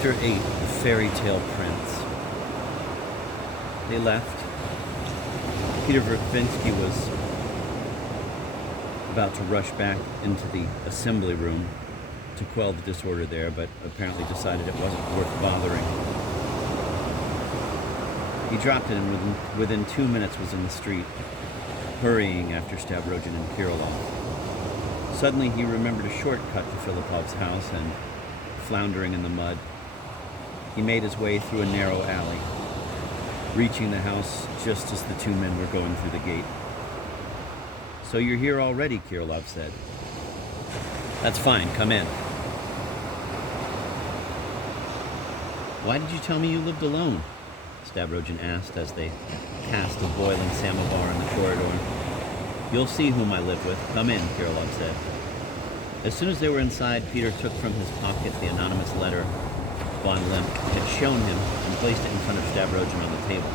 Chapter 8, The Fairy Tale Prince. They left. Peter Verkovensky was about to rush back into the assembly room to quell the disorder there, but apparently decided it wasn't worth bothering. He dropped it and within 2 minutes was in the street, hurrying after Stavrogin and Kirilov. Suddenly he remembered a shortcut to Filipov's house, and floundering in the mud, he made his way through a narrow alley, reaching the house just as the two men were going through the gate. "So you're here already," Kirilov said. "That's fine, come in." "Why did you tell me you lived alone?" Stavrogin asked as they passed a boiling samovar in the corridor. "You'll see whom I live with. Come in," Kirilov said. As soon as they were inside, Peter took from his pocket the anonymous letter von Lemp had shown him and placed it in front of Stavrogin on the table.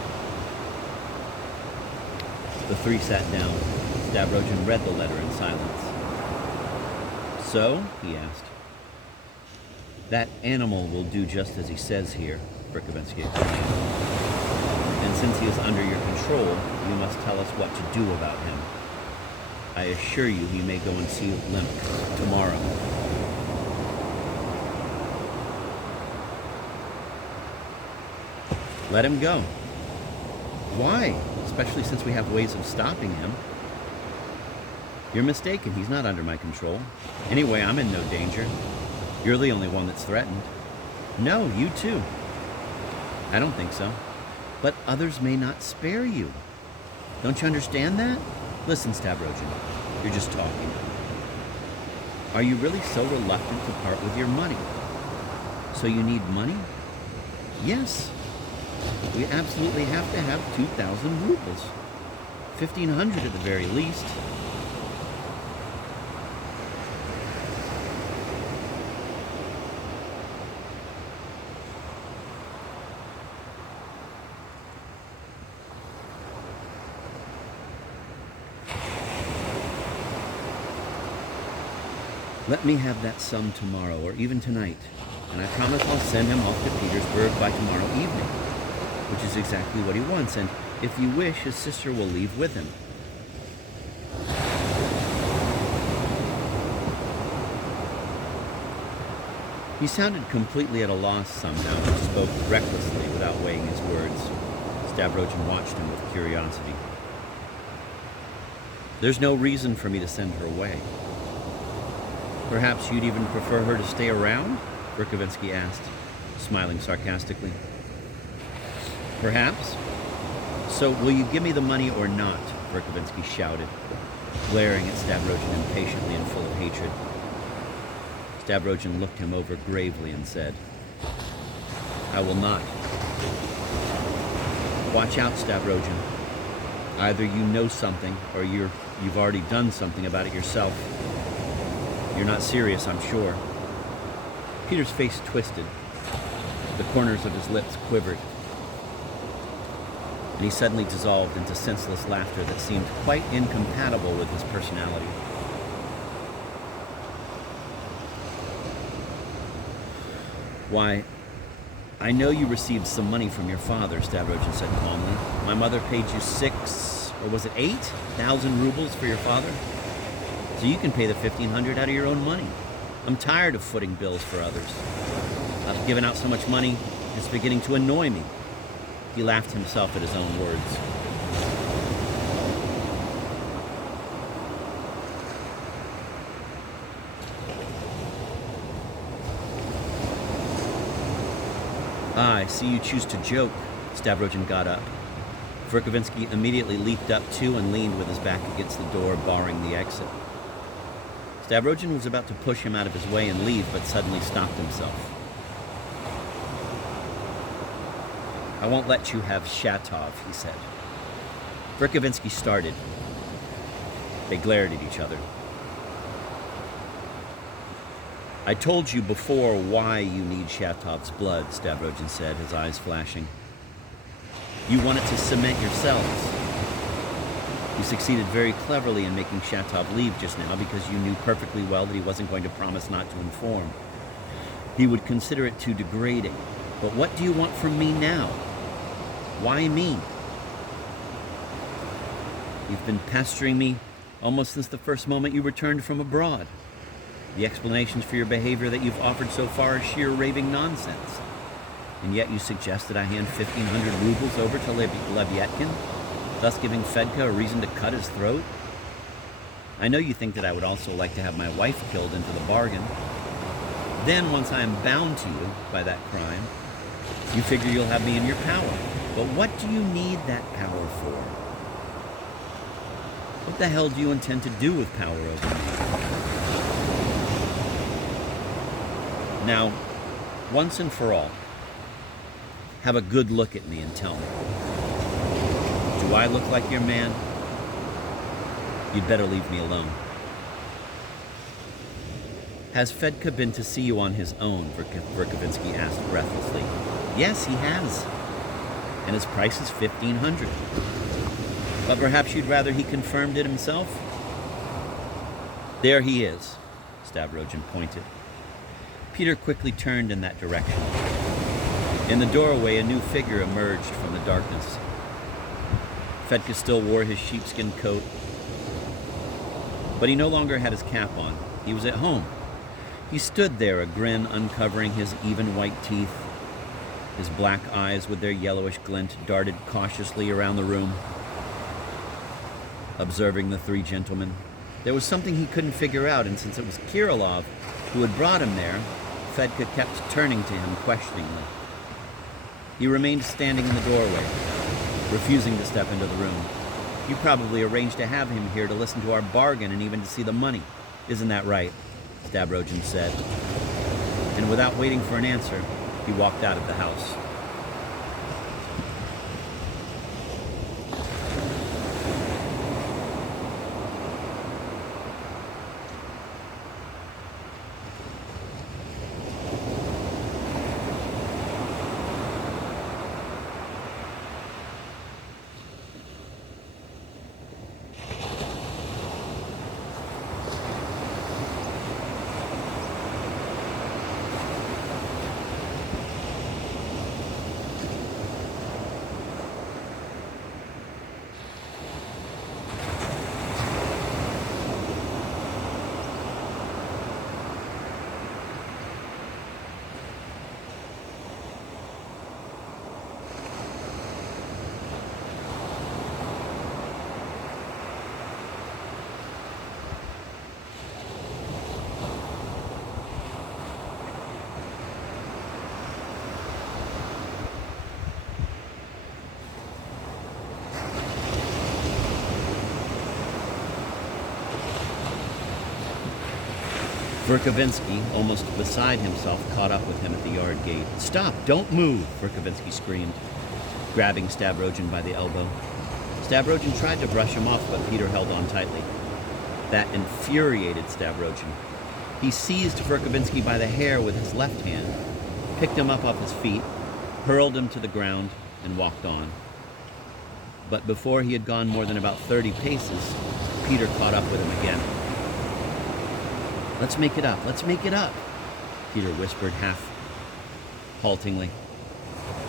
The three sat down. Stavrogin read the letter in silence. "So?" he asked. "That animal will do just as he says here," Verkovensky explained. "And since he is under your control, you must tell us what to do about him. I assure you he may go and see Lemp tomorrow." "Let him go." "Why? Especially since we have ways of stopping him." "You're mistaken. He's not under my control. Anyway, I'm in no danger. You're the only one that's threatened." "No, you too." "I don't think so. But others may not spare you. Don't you understand that? Listen, Stavrogin, you're just talking. Are you really so reluctant to part with your money? So you need money?" "Yes. We absolutely have to have 2,000 rubles. 1,500 at the very least." "Let me have that sum tomorrow, or even tonight, and I promise I'll send him off to Petersburg by tomorrow evening," which is exactly what he wants, and if you wish, his sister will leave with him. He sounded completely at a loss somehow, and spoke recklessly without weighing his words. Stavrogin watched him with curiosity. "There's no reason for me to send her away." "Perhaps you'd even prefer her to stay around?" Verkovensky asked, smiling sarcastically. "Perhaps. So will you give me the money or not?" Verkovensky shouted, glaring at Stavrogin impatiently and full of hatred. Stavrogin looked him over gravely and said, "I will not." "Watch out, Stavrogin. Either you know something or you've already done something about it yourself. You're not serious, I'm sure." Peter's face twisted. The corners of his lips quivered. And he suddenly dissolved into senseless laughter that seemed quite incompatible with his personality. "Why, I know you received some money from your father," Stavrogin said calmly. "My mother paid you 8,000 rubles for your father. So you can pay the 1,500 out of your own money. I'm tired of footing bills for others. I've given out so much money, it's beginning to annoy me." He laughed himself at his own words. "Ah, I see you choose to joke." Stavrogin got up. Verkovensky immediately leaped up too and leaned with his back against the door, barring the exit. Stavrogin was about to push him out of his way and leave, but suddenly stopped himself. "I won't let you have Shatov," he said. Verkovensky started. They glared at each other. "I told you before why you need Shatov's blood," Stavrogin said, his eyes flashing. "You wanted to cement yourselves. You succeeded very cleverly in making Shatov leave just now because you knew perfectly well that he wasn't going to promise not to inform. He would consider it too degrading. But what do you want from me now? Why me? You've been pestering me almost since the first moment you returned from abroad. The explanations for your behavior that you've offered so far are sheer raving nonsense. And yet you suggest that I hand 1,500 rubles over to Leviatkin, thus giving Fedka a reason to cut his throat? I know you think that I would also like to have my wife killed into the bargain. Then, once I am bound to you by that crime, you figure you'll have me in your power. But what do you need that power for? What the hell do you intend to do with power over me? Now, once and for all, have a good look at me and tell me. Do I look like your man? You'd better leave me alone. Has Fedka been to see you on his own? Verkovensky asked breathlessly. Yes, he has. And his price is 1,500. But perhaps you'd rather he confirmed it himself? There he is, Stavrogin pointed. Peter quickly turned in that direction. In the doorway, a new figure emerged from the darkness. Fedka still wore his sheepskin coat, but he no longer had his cap on. He was at home. He stood there, a grin uncovering his even white teeth. His black eyes with their yellowish glint darted cautiously around the room, observing the three gentlemen. There was something he couldn't figure out, and since it was Kirilov who had brought him there, Fedka kept turning to him questioningly. He remained standing in the doorway, refusing to step into the room. You probably arranged to have him here to listen to our bargain and even to see the money. Isn't that right? Stavrogin said. And without waiting for an answer, he walked out of the house. Verkovensky, almost beside himself, caught up with him at the yard gate. "Stop! Don't move!" Verkovensky screamed, grabbing Stavrogin by the elbow. Stavrogin tried to brush him off, but Peter held on tightly. That infuriated Stavrogin. He seized Verkovensky by the hair with his left hand, picked him up off his feet, hurled him to the ground, and walked on. But before he had gone more than about 30 paces, Peter caught up with him again. "Let's make it up, let's make it up," Peter whispered half haltingly.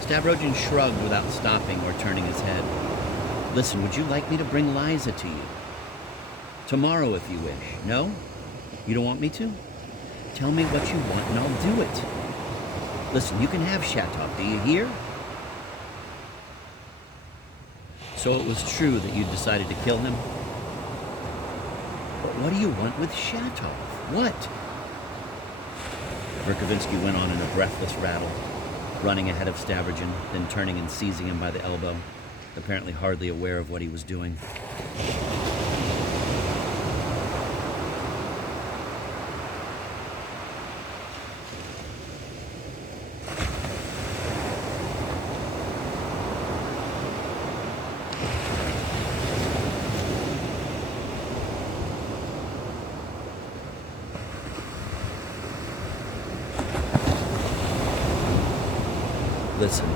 Stavrogin shrugged without stopping or turning his head. "Listen, would you like me to bring Liza to you? Tomorrow, if you wish. No? You don't want me to? Tell me what you want and I'll do it. Listen, you can have Shatov, do you hear?" "So it was true that you decided to kill him?" "But what do you want with Shatov? What?" Verkovensky went on in a breathless rattle, running ahead of Stavrogin, then turning and seizing him by the elbow, apparently hardly aware of what he was doing. Listen.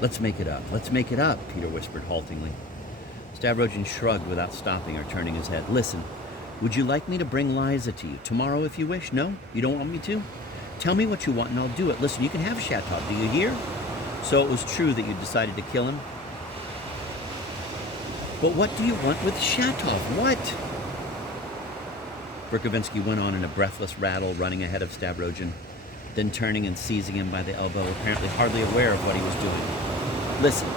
Let's make it up. Let's make it up, Peter whispered haltingly. Stavrogin shrugged without stopping or turning his head. Listen, would you like me to bring Liza to you tomorrow if you wish? No? You don't want me to? Tell me what you want and I'll do it. Listen, you can have Shatov, do you hear? So it was true that you decided to kill him? But what do you want with Shatov? What? Verkovensky went on in a breathless rattle, running ahead of Stavrogin, then turning and seizing him by the elbow, apparently hardly aware of what he was doing. Listen.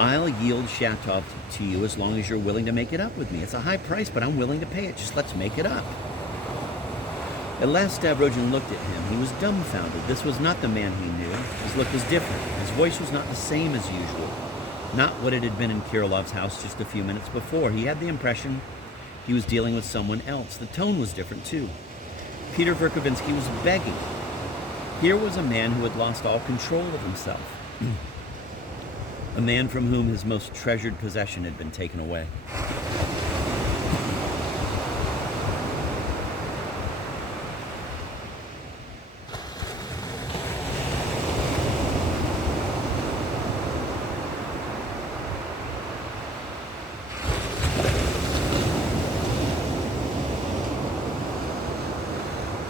I'll yield Shatov to you as long as you're willing to make it up with me. It's a high price, but I'm willing to pay it. Just let's make it up. At last, Stavrogin looked at him. He was dumbfounded. This was not the man he knew. His look was different. His voice was not the same as usual. Not what it had been in Kirilov's house just a few minutes before. He had the impression he was dealing with someone else. The tone was different, too. Peter Verkovensky was begging. Here was a man who had lost all control of himself. A man from whom his most treasured possession had been taken away.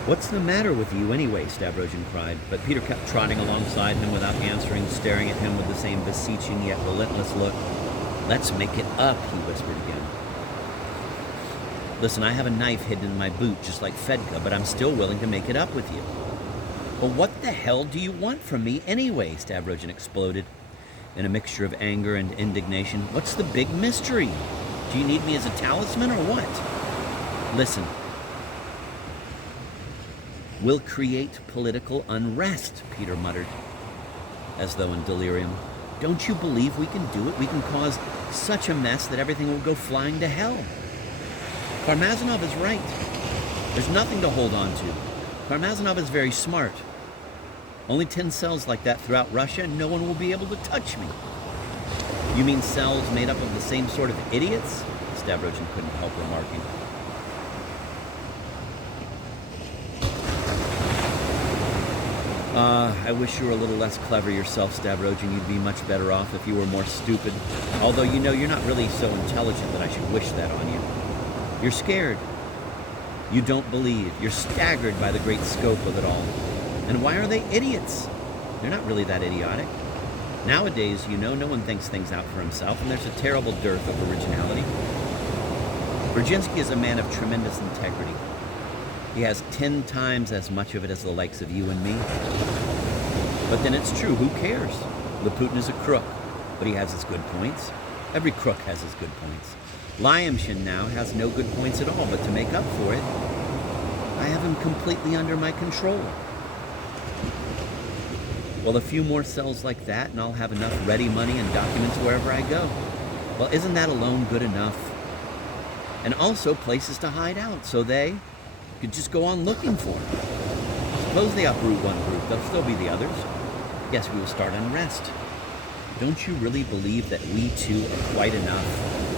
What's the matter with you anyway? Stavrogin cried, but Peter kept trotting alongside him without answering, staring at him with the same beseeching yet relentless look. Let's make it up, he whispered again. Listen, I have a knife hidden in my boot, just like Fedka, but I'm still willing to make it up with you. But what the hell do you want from me anyway? Stavrogin exploded in a mixture of anger and indignation. What's the big mystery? Do you need me as a talisman or what? Listen. We'll create political unrest, Peter muttered, as though in delirium. Don't you believe we can do it? We can cause such a mess that everything will go flying to hell. Karmazinov is right. There's nothing to hold on to. Karmazinov is very smart. Only 10 cells like that throughout Russia, and no one will be able to touch me. You mean cells made up of the same sort of idiots? Stavrogin couldn't help remarking. I wish you were a little less clever yourself, Stavrogin. You'd be much better off if you were more stupid. Although, you know, you're not really so intelligent that I should wish that on you. You're scared. You don't believe. You're staggered by the great scope of it all. And why are they idiots? They're not really that idiotic. Nowadays, you know, no one thinks things out for himself, and there's a terrible dearth of originality. Brzezinski is a man of tremendous integrity. He has 10 times as much of it as the likes of you and me. But then it's true, who cares? Laputin is a crook, but he has his good points. Every crook has his good points. Lyamshin now has no good points at all, but to make up for it, I have him completely under my control. Well, a few more cells like that, and I'll have enough ready money and documents wherever I go. Well, isn't that alone good enough? And also places to hide out, so they could just go on looking for him. Suppose they uproot one group, there'll still be the others. Guess we will start unrest. Don't you really believe that we too are quite enough?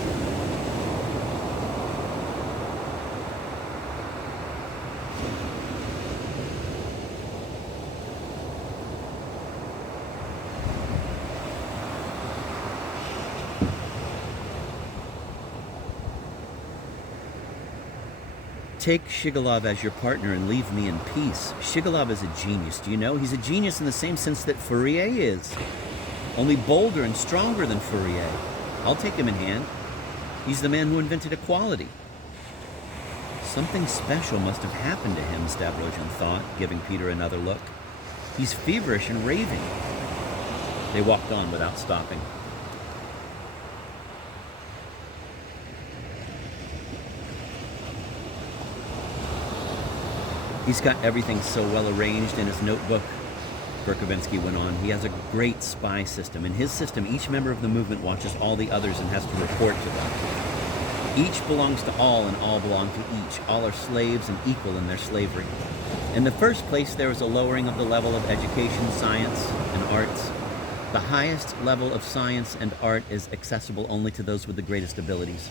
Take Shigalov as your partner and leave me in peace. Shigalov is a genius, do you know? He's a genius in the same sense that Fourier is. Only bolder and stronger than Fourier. I'll take him in hand. He's the man who invented equality. Something special must have happened to him, Stavrogin thought, giving Peter another look. He's feverish and raving. They walked on without stopping. He's got everything so well arranged in his notebook, Verkovensky went on. He has a great spy system. In his system, each member of the movement watches all the others and has to report to them. Each belongs to all and all belong to each. All are slaves and equal in their slavery. In the first place, there is a lowering of the level of education, science, and arts. The highest level of science and art is accessible only to those with the greatest abilities.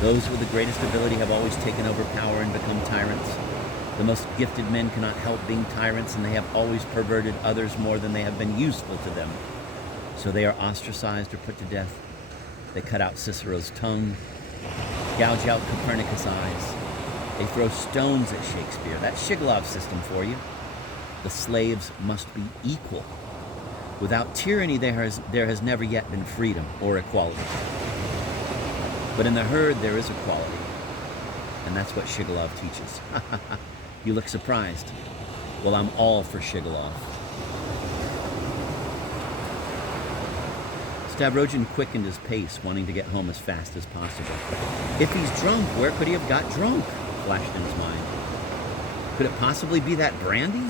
Those with the greatest ability have always taken over power and become tyrants. The most gifted men cannot help being tyrants, and they have always perverted others more than they have been useful to them. So they are ostracized or put to death. They cut out Cicero's tongue, gouge out Copernicus' eyes. They throw stones at Shakespeare. That's Shigalov system for you. The slaves must be equal. Without tyranny, there has never yet been freedom or equality. But in the herd, there is equality. And that's what Shigalov teaches. You look surprised. Well, I'm all for Shigalov. Stavrogin quickened his pace, wanting to get home as fast as possible. If he's drunk, where could he have got drunk? Flashed in his mind. Could it possibly be that brandy?